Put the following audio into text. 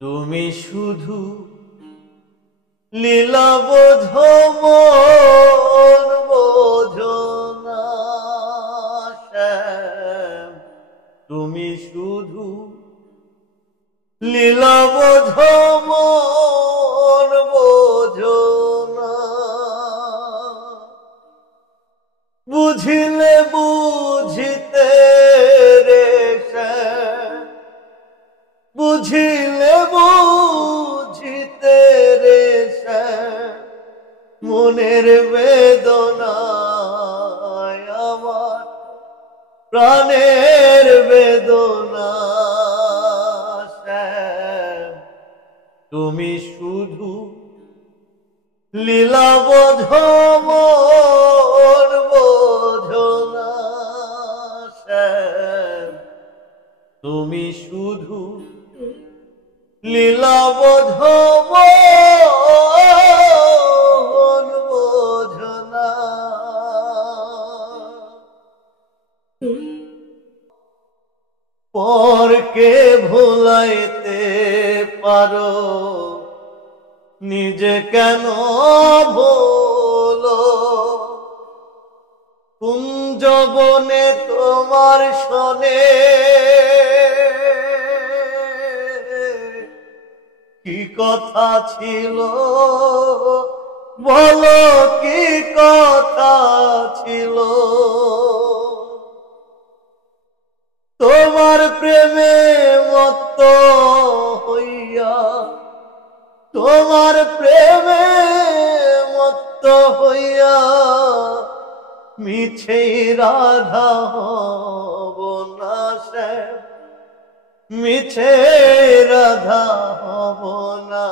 তুমি শুধু লীলা বোঝো মন বোঝো না শ্যাম, তুমি শুধু লীলা বোঝো মন বোঝো না। বুঝিলে বুঝিতে রে শ্যাম, বুঝিলে বুঝিতে রে শ্যাম, মনের বেদনায় আমার প্রাণের বেদনা শ্যাম, তুমি শুধু লীলা বোঝো মন বোঝো না শ্যাম, তুমি শুধু লীলা বোঝো মন বোঝো না। পরকে ভুলাইতে পারো, নিজে কেন ভুলো? কুঞ্জবনে তোমার শোনে কি কথা ছিল, বলো কি কথা ছিল? তোমার প্রেমে মত্ত হইয়া, তোমার প্রেমে মত্ত হইয়া মিছে রাধা হব না শ্যাম, মিছে রাধা হব না।